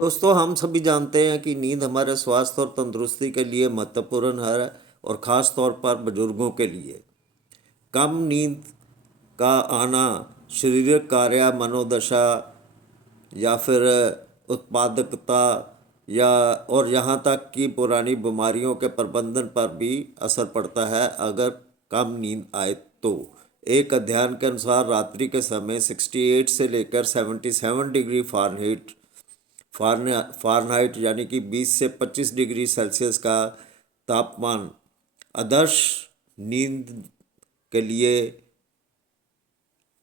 दोस्तों, हम सभी जानते हैं कि नींद हमारे स्वास्थ्य और तंदुरुस्ती के लिए महत्वपूर्ण है और ख़ास तौर पर बुजुर्गों के लिए। कम नींद का आना शारीरिक कार्य, मनोदशा या फिर उत्पादकता या और यहाँ तक कि पुरानी बीमारियों के प्रबंधन पर भी असर पड़ता है अगर कम नींद आए तो। एक अध्ययन के अनुसार रात्रि के समय 68 से लेकर 77 डिग्री फ़ारेनहाइट यानी कि 20 से 25 डिग्री सेल्सियस का तापमान आदर्श नींद के लिए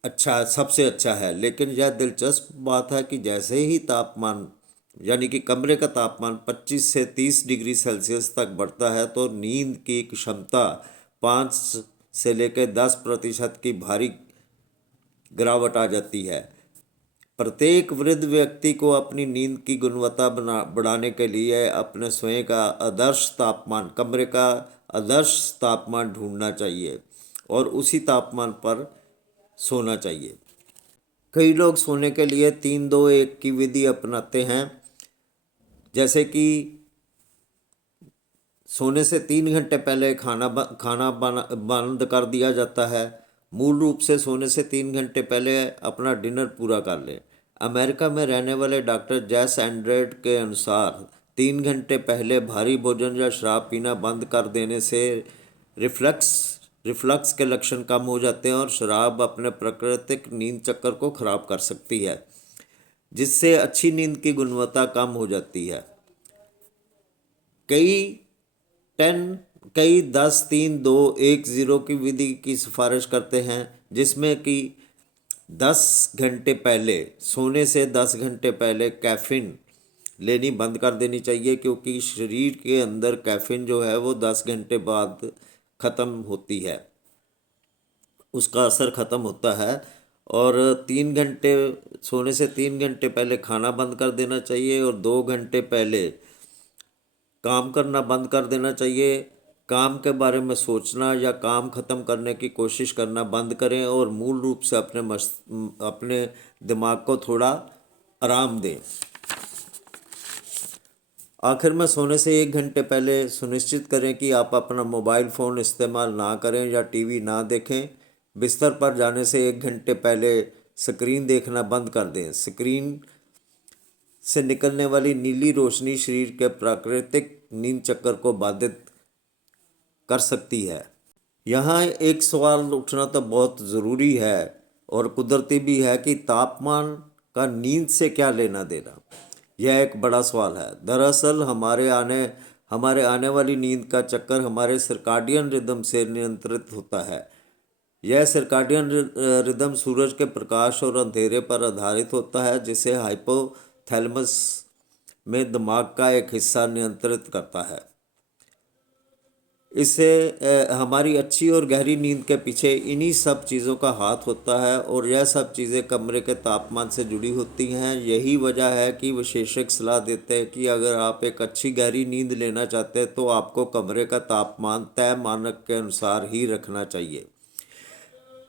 अच्छा सबसे अच्छा है। लेकिन यह दिलचस्प बात है कि जैसे ही तापमान यानी कि कमरे का तापमान 25 से 30 डिग्री सेल्सियस तक बढ़ता है तो नींद की क्षमता 5 से लेकर 10% की भारी गिरावट आ जाती है। प्रत्येक वृद्ध व्यक्ति को अपनी नींद की गुणवत्ता बढ़ाने के लिए अपने स्वयं का आदर्श तापमान कमरे का आदर्श तापमान ढूंढना चाहिए और उसी तापमान पर सोना चाहिए। कई लोग सोने के लिए 3-2-1 की विधि अपनाते हैं, जैसे कि सोने से 3 घंटे पहले खाना बंद कर दिया जाता है। मूल रूप से सोने से 3 घंटे पहले अपना डिनर पूरा कर लें। अमेरिका में रहने वाले डॉक्टर जेस एंड्रेड के अनुसार 3 घंटे पहले भारी भोजन या शराब पीना बंद कर देने से रिफ्लक्स रिफ्लक्स के लक्षण कम हो जाते हैं और शराब अपने प्राकृतिक नींद चक्र को खराब कर सकती है, जिससे अच्छी नींद की गुणवत्ता कम हो जाती है। कई टेन कई 10-3-2-1-0 की विधि की सिफारिश करते हैं, जिसमें कि 10 घंटे पहले सोने से 10 घंटे पहले कैफीन लेनी बंद कर देनी चाहिए, क्योंकि शरीर के अंदर कैफीन जो है वो 10 घंटे बाद ख़त्म होती है, उसका असर ख़त्म होता है। और 3 घंटे सोने से 3 घंटे पहले खाना बंद कर देना चाहिए और 2 घंटे पहले काम करना बंद कर देना चाहिए। काम के बारे में सोचना या काम ख़त्म करने की कोशिश करना बंद करें और मूल रूप से अपने दिमाग को थोड़ा आराम दें। आखिर में सोने से 1 घंटे पहले सुनिश्चित करें कि आप अपना मोबाइल फ़ोन इस्तेमाल ना करें या टीवी ना देखें। बिस्तर पर जाने से 1 घंटे पहले स्क्रीन देखना बंद कर दें। स्क्रीन से निकलने वाली नीली रोशनी शरीर के प्राकृतिक नींद चक्र को बाधित कर सकती है। यहाँ एक सवाल उठना तो बहुत ज़रूरी है और कुदरती भी है कि तापमान का नींद से क्या लेना देना। यह एक बड़ा सवाल है। दरअसल हमारे आने वाली नींद का चक्कर हमारे सर्काडियन रिदम से नियंत्रित होता है। यह सर्काडियन रिदम सूरज के प्रकाश और अंधेरे पर आधारित होता है, जिसे हाइपोथैलेमस में दिमाग का एक हिस्सा नियंत्रित करता है। इससे हमारी अच्छी और गहरी नींद के पीछे इन्हीं सब चीज़ों का हाथ होता है और यह सब चीज़ें कमरे के तापमान से जुड़ी होती हैं। यही वजह है कि विशेषज्ञ सलाह देते हैं कि अगर आप एक अच्छी गहरी नींद लेना चाहते हैं तो आपको कमरे का तापमान तय मानक के अनुसार ही रखना चाहिए।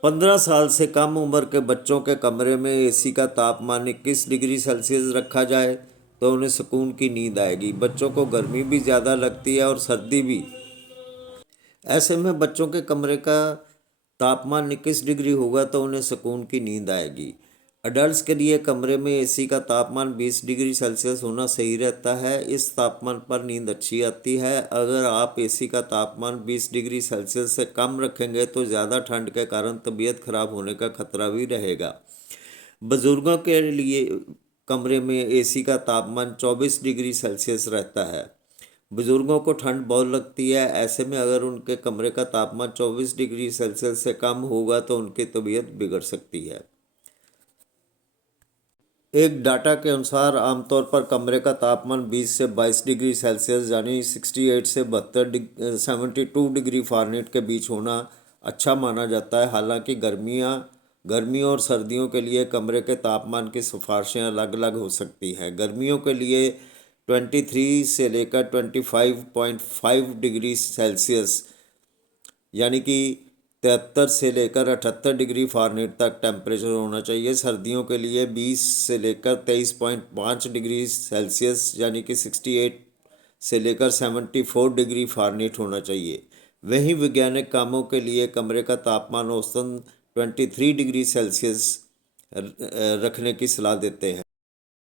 15 साल से कम उम्र के बच्चों के कमरे में एसी का तापमान 21 डिग्री सेल्सियस रखा जाए तो उन्हें सुकून की नींद आएगी। बच्चों को गर्मी भी ज़्यादा लगती है और सर्दी भी। ऐसे में बच्चों के कमरे का तापमान 21 डिग्री होगा तो उन्हें सुकून की नींद आएगी। अडल्ट्स के लिए कमरे में एसी का तापमान 20 डिग्री सेल्सियस होना सही रहता है। इस तापमान पर नींद अच्छी आती है। अगर आप एसी का तापमान 20 डिग्री सेल्सियस से कम रखेंगे तो ज़्यादा ठंड के कारण तबीयत खराब होने का खतरा भी रहेगा। बुजुर्गों के लिए कमरे में एसी का तापमान 24 डिग्री सेल्सियस रहता है। बुजुर्गों को ठंड बहुत लगती है। ऐसे में अगर उनके कमरे का तापमान 24 डिग्री सेल्सियस से कम होगा तो उनकी तबीयत बिगड़ सकती है। एक डाटा के अनुसार आमतौर पर कमरे का तापमान 20 से 22 डिग्री सेल्सियस यानी 68 से 72 डिग्री फ़ारेनहाइट के बीच होना अच्छा माना जाता है। हालांकि गर्मियों और सर्दियों के लिए कमरे के तापमान की सिफारिशें अलग अलग हो सकती हैं। गर्मियों के लिए 23 से लेकर 25.5 डिग्री सेल्सियस यानी कि 73 से लेकर 78 डिग्री फ़ारेनहाइट तक टेम्परेचर होना चाहिए। सर्दियों के लिए 20 से लेकर 23.5 डिग्री सेल्सियस यानी कि 68 से लेकर 74 डिग्री फ़ारेनहाइट होना चाहिए। वहीं वैज्ञानिक कामों के लिए कमरे का तापमान औसतन 23 डिग्री सेल्सियस रखने की सलाह देते हैं।